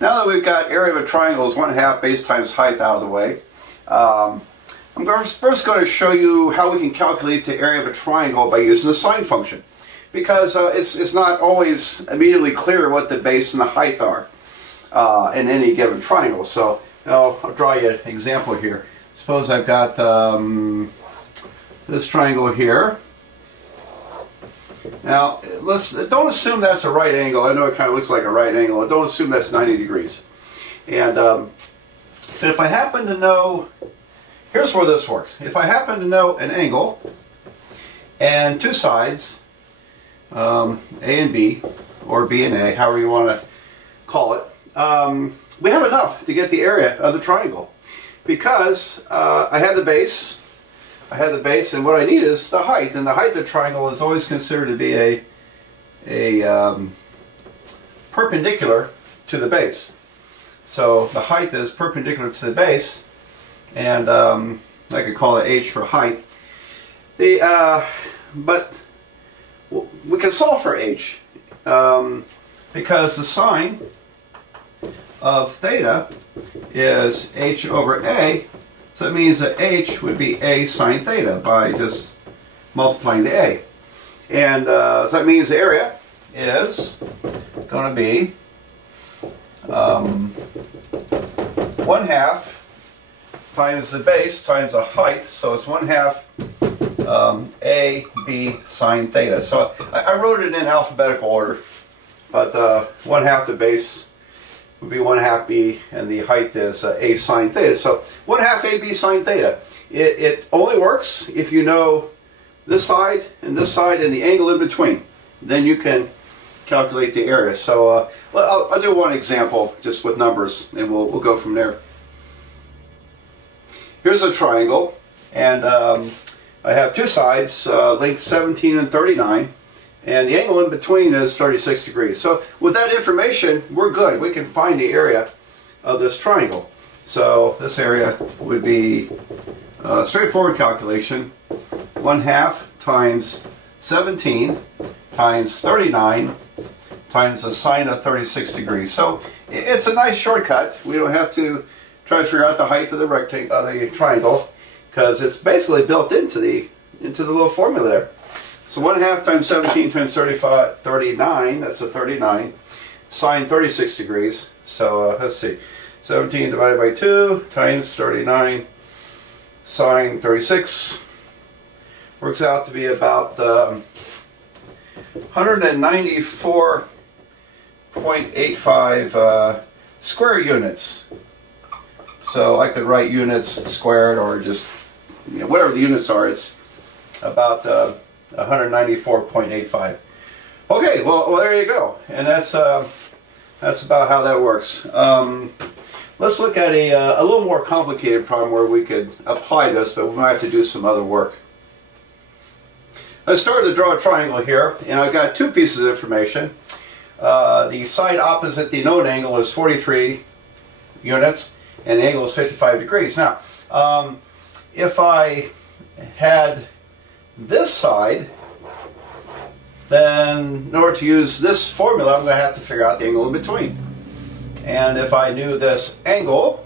Now that we've got area of a triangle is 1/2 base times height out of the way, I'm first going to show you how we can calculate the area of a triangle by using the sine function. Because it's not always immediately clear what the base and the height are in any given triangle. So I'll draw you an example here. Suppose I've got this triangle here. Now, don't assume that's a right angle. I know it kind of looks like a right angle. Don't assume that's 90 degrees. And but if I happen to know, here's where this works. If I happen to know an angle and two sides, A and B, or B and A, however you want to call it, we have enough to get the area of the triangle. Because I had the base, and what I need is the height, and the height of the triangle is always considered to be a perpendicular to the base. So the height is perpendicular to the base, and I could call it h for height. But we can solve for h because the sine of theta is h over a. So it means that h would be a sine theta by just multiplying the a. And so that means the area is going to be 1/2 times the base times the height. So it's 1/2 a b sine theta. So I wrote it in alphabetical order, but 1/2 the base would be 1/2 b, and the height is a sine theta. So 1/2 ab sine theta. It only works if you know this side and the angle in between. Then you can calculate the area. So I'll do one example just with numbers, and we'll go from there. Here's a triangle, and I have two sides, length 17 and 39. And the angle in between is 36 degrees. So with that information, we're good. We can find the area of this triangle. So this area would be a straightforward calculation. 1/2 times 17 times 39 times the sine of 36 degrees. So it's a nice shortcut. We don't have to try to figure out the height of the rectangle, of the triangle, because it's basically built into the little formula there. So 1/2 times 17 times 39, that's a 39, sine 36 degrees. So let's see, 17 divided by 2 times 39, sine 36, works out to be about 194.85 square units. So I could write units squared, or just whatever the units are. It's about 194.85. Okay, well there you go, and that's about how that works. Let's look at a little more complicated problem where we could apply this, but we might have to do some other work. I started to draw a triangle here, and I've got two pieces of information. The side opposite the known angle is 43 units, and the angle is 55 degrees. Now, if I had this side, then in order to use this formula, I'm going to have to figure out the angle in between. And if I knew this angle,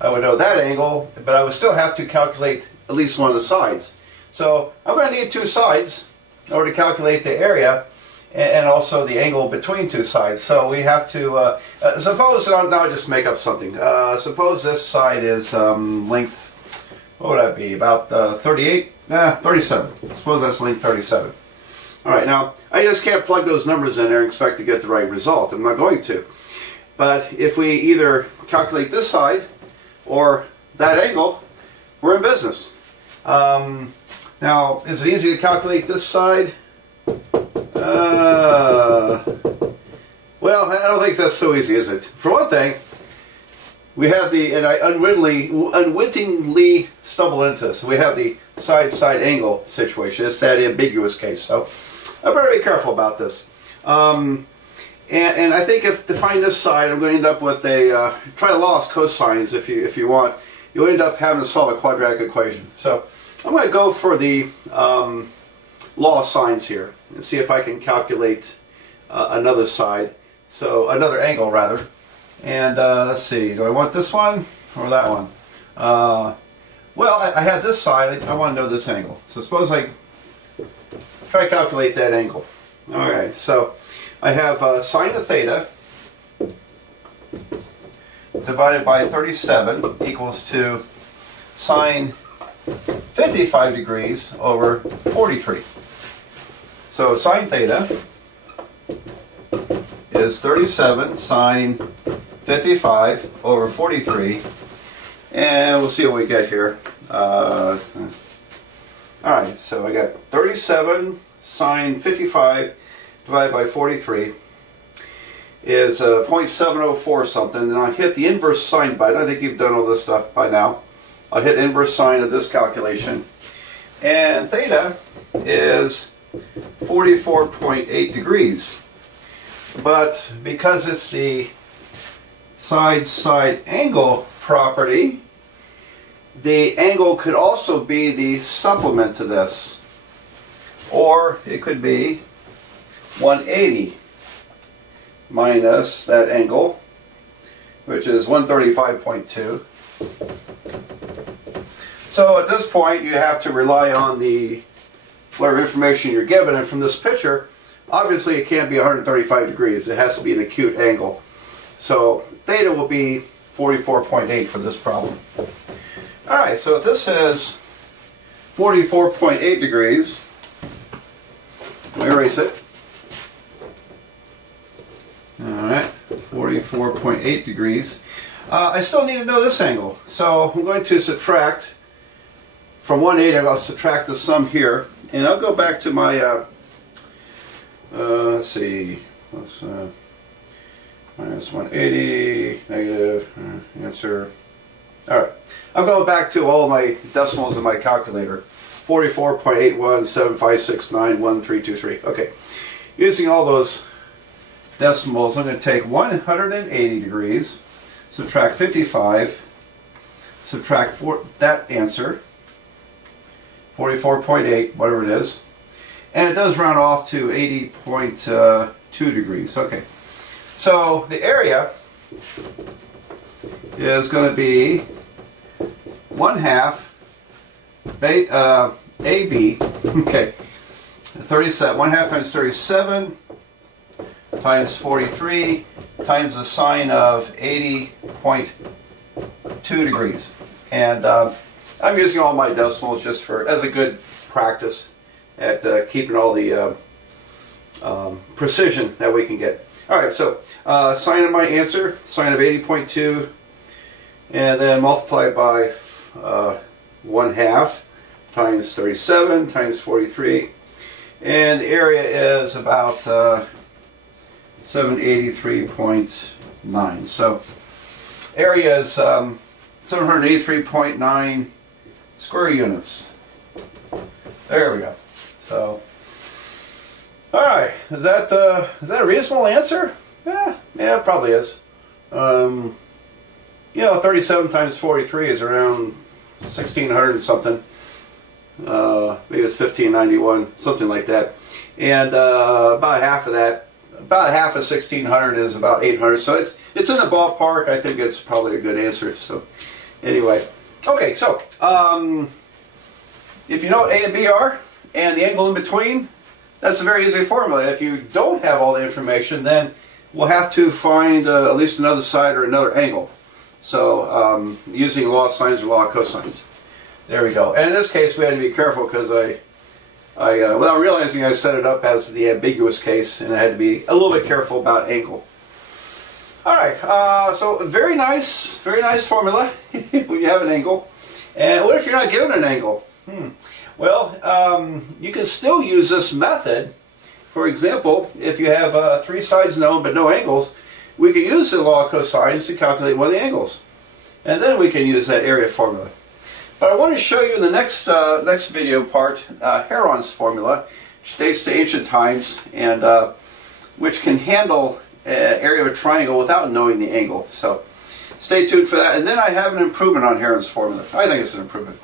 I would know that angle, but I would still have to calculate at least one of the sides. So I'm going to need two sides in order to calculate the area and also the angle between two sides. So we have to, suppose, now I'll just make up something. Suppose this side is length, what would that be, about 38? 37. Suppose that's length 37. Alright, now I just can't plug those numbers in there and expect to get the right result. I'm not going to. But if we either calculate this side or that angle, we're in business. Now, is it easy to calculate this side? Well, I don't think that's so easy, is it? For one thing, we have the, and I unwittingly stumble into this, we have the side-side angle situation. It's that ambiguous case, so I better be careful about this. And I think if to find this side, I'm going to end up with a, try law of cosines if you want. You'll end up having to solve a quadratic equation. So I'm going to go for the law of sines here and see if I can calculate another side, so another angle rather. And let's see, do I want this one or that one? Well, I have this side. I want to know this angle. So suppose I try to calculate that angle. Alright, so I have sine of theta divided by 37 equals to sine 55 degrees over 43. So sine theta is 37 sine 55 over 43, and we'll see what we get here. Alright, so I got 37 sine 55 divided by 43 is 0.704 something, and I hit the inverse sine button. I think you've done all this stuff by now. I'll hit inverse sine of this calculation, and theta is 44.8 degrees. But because it's the side-side angle property, the angle could also be the supplement to this, or it could be 180 minus that angle, which is 135.2. So at this point you have to rely on the whatever information you're given, and from this picture obviously it can't be 135 degrees, it has to be an acute angle. So theta will be 44.8 for this problem. Alright, so if this is 44.8 degrees, let me erase it. Alright, 44.8 degrees. I still need to know this angle, so I'm going to subtract from 180. I'll subtract the sum here, and I'll go back to my let's see, minus 180, negative, answer. Alright, I'm going back to all my decimals in my calculator. 44.8175691323. Okay, using all those decimals, I'm going to take 180 degrees, subtract 55, subtract that answer, 44.8, whatever it is, and it does round off to 80.2 degrees. Okay, so the area is going to be 1/2 AB. Okay, 37. 1/2 times 37 times 43 times the sine of 80.2 degrees. And I'm using all my decimals just for as a good practice at keeping all the precision that we can get. Alright, so sine of my answer, sine of 80.2, and then multiply by 1/2 times 37 times 43, and the area is about 783.9. So area is 783.9 square units. There we go. So, all right, is that a reasonable answer? Yeah, it probably is. You know, 37 times 43 is around 1,600 and something. Maybe it's 1,591, something like that. And about half of that, about half of 1,600 is about 800. So it's in the ballpark. I think it's probably a good answer. So anyway, okay. So if you know what A and B are and the angle in between, that's a very easy formula. If you don't have all the information, then we'll have to find at least another side or another angle. So using law of sines or law of cosines. There we go. And in this case, we had to be careful because I without realizing, I set it up as the ambiguous case, and I had to be a little bit careful about angle. All right. So very nice formula when you have an angle. And what if you're not given an angle? Well, you can still use this method. For example, if you have 3 sides known but no angles, we can use the law of cosines to calculate one of the angles. And then we can use that area formula. But I want to show you in the next video part Heron's formula, which dates to ancient times, and which can handle area of a triangle without knowing the angle. So stay tuned for that. And then I have an improvement on Heron's formula. I think it's an improvement.